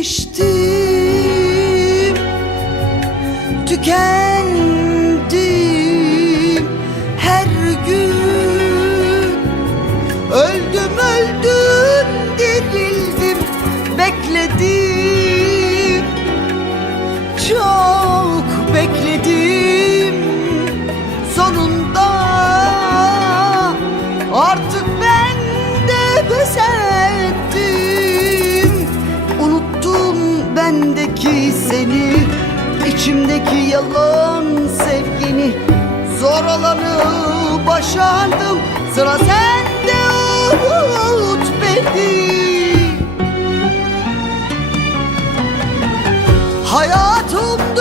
Değiştim Tükendim Her gün Öldüm öldüm Dirildim Bekledim. bendeki seni içimdeki yalan sevgini. Zor olanı başardım Sıra sende unut beni. Hayatımda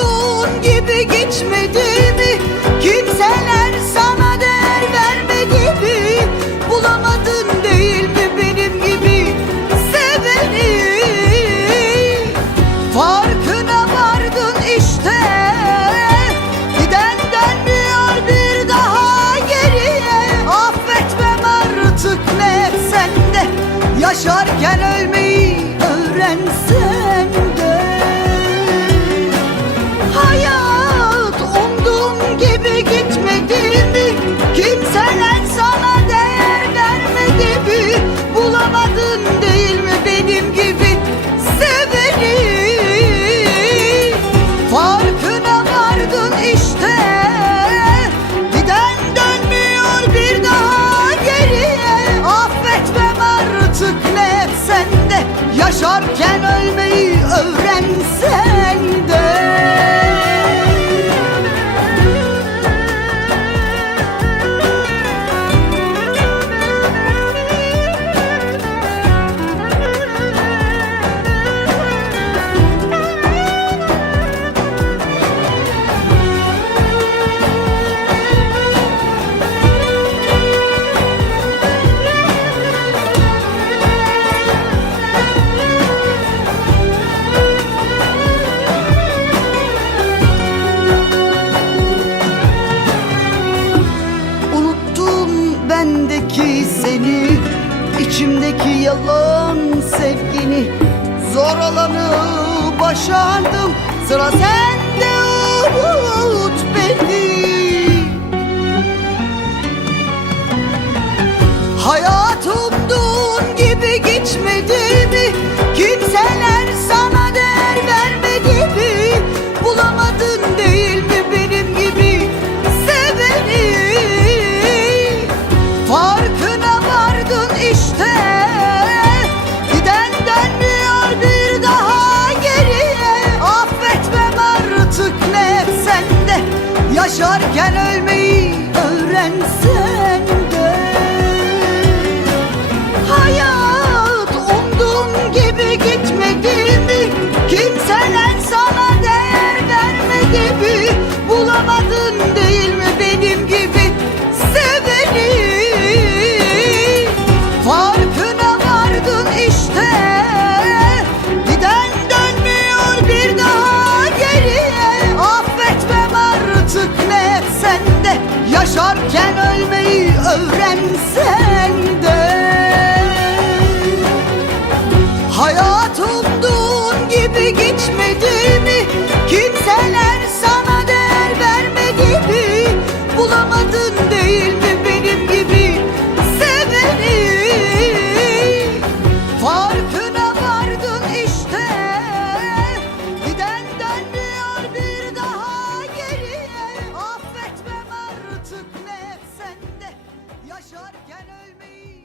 Öğretsen de yaşarken ölmeyi öğrensen de. Zor olanı başardım Sıra sende umut beni Hayatımduğun gibi geçmedi mi? Kimseler yaşarken ölmeyi öğrensen varken ölmeyi